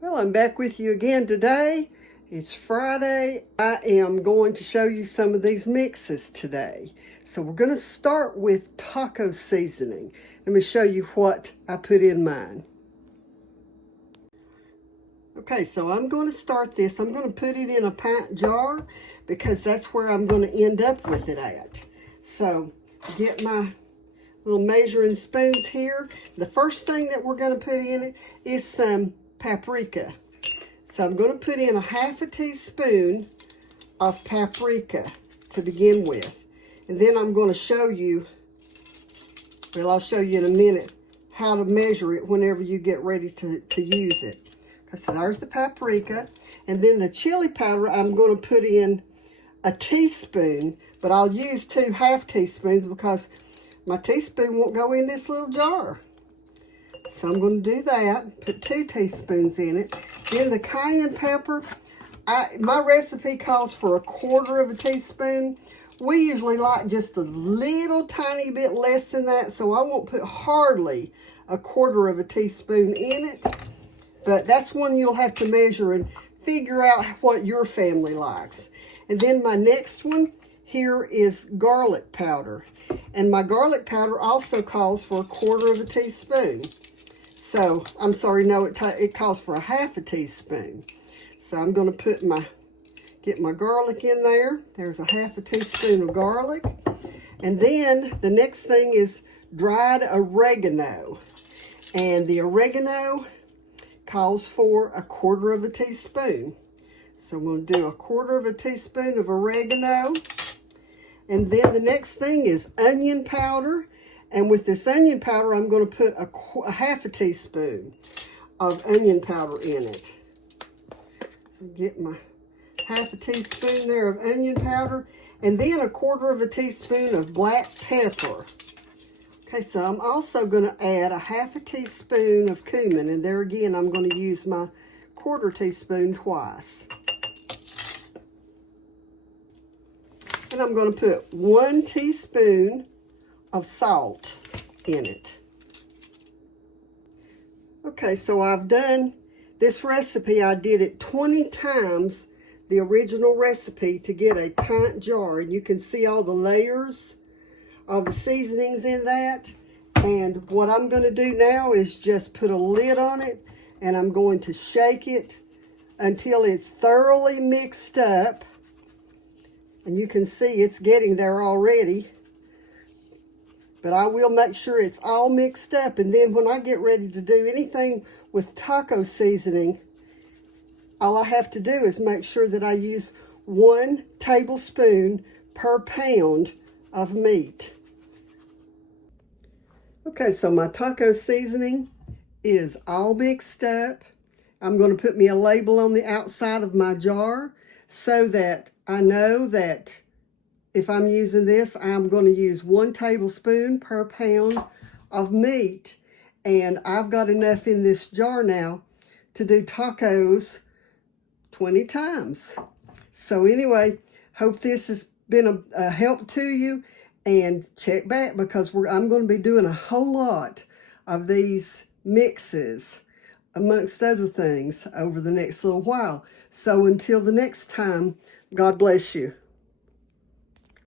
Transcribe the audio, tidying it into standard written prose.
Well, I'm back with you again today. It's Friday. I am going to show you some of these mixes today. So we're going to start with taco seasoning. Let me show you what I put in mine. Okay, so I'm going to start this. I'm going to put it in a pint jar because that's where I'm going to end up with it at. So get my little measuring spoons here. The first thing that we're going to put in it is some paprika. So I'm going to put in a half a teaspoon of paprika to begin with. And then I'm going to show you, well, I'll show you in a minute how to measure it whenever you get ready to use it. Okay, so there's the paprika. And then the chili powder, I'm going to put in a teaspoon, but I'll use 2 half teaspoons because my teaspoon won't go in this little jar. So I'm going to do that, put 2 teaspoons in it. Then the cayenne pepper, my recipe calls for 1/4 teaspoon. We usually like just a little tiny bit less than that, so I won't put hardly 1/4 teaspoon in it. But that's one you'll have to measure and figure out what your family likes. And then my next one here is garlic powder. And my garlic powder also calls for 1/4 teaspoon. So, I'm sorry, no, it calls for 1/2 teaspoon. So I'm going to get my garlic in there. There's a 1/2 teaspoon of garlic. And then the next thing is dried oregano. And the oregano calls for 1/4 teaspoon. So I'm going to do 1/4 teaspoon of oregano. And then the next thing is onion powder. And with this onion powder, I'm going to put a 1/2 teaspoon of onion powder in it. So get my 1/2 teaspoon there of onion powder. And then 1/4 teaspoon of black pepper. Okay, so I'm also going to add a 1/2 teaspoon of cumin. And there again, I'm going to use my 1/4 teaspoon twice. And I'm going to put 1 teaspoon of salt in it. Okay, so I've done this recipe. I did it 20 times, the original recipe, to get a pint jar. And you can see all the layers of the seasonings in that. And what I'm going to do now is just put a lid on it, and I'm going to shake it until it's thoroughly mixed up. And you can see it's getting there already. But I will make sure it's all mixed up. And then when I get ready to do anything with taco seasoning, all I have to do is make sure that I use 1 tablespoon per pound of meat. Okay, so my taco seasoning is all mixed up. I'm going to put me a label on the outside of my jar so that I know that if I'm using this, I'm going to use 1 tablespoon per pound of meat. And I've got enough in this jar now to do tacos 20 times. So anyway, hope this has been a help to you. And check back because I'm going to be doing a whole lot of these mixes, amongst other things, over the next little while. So until the next time, God bless you.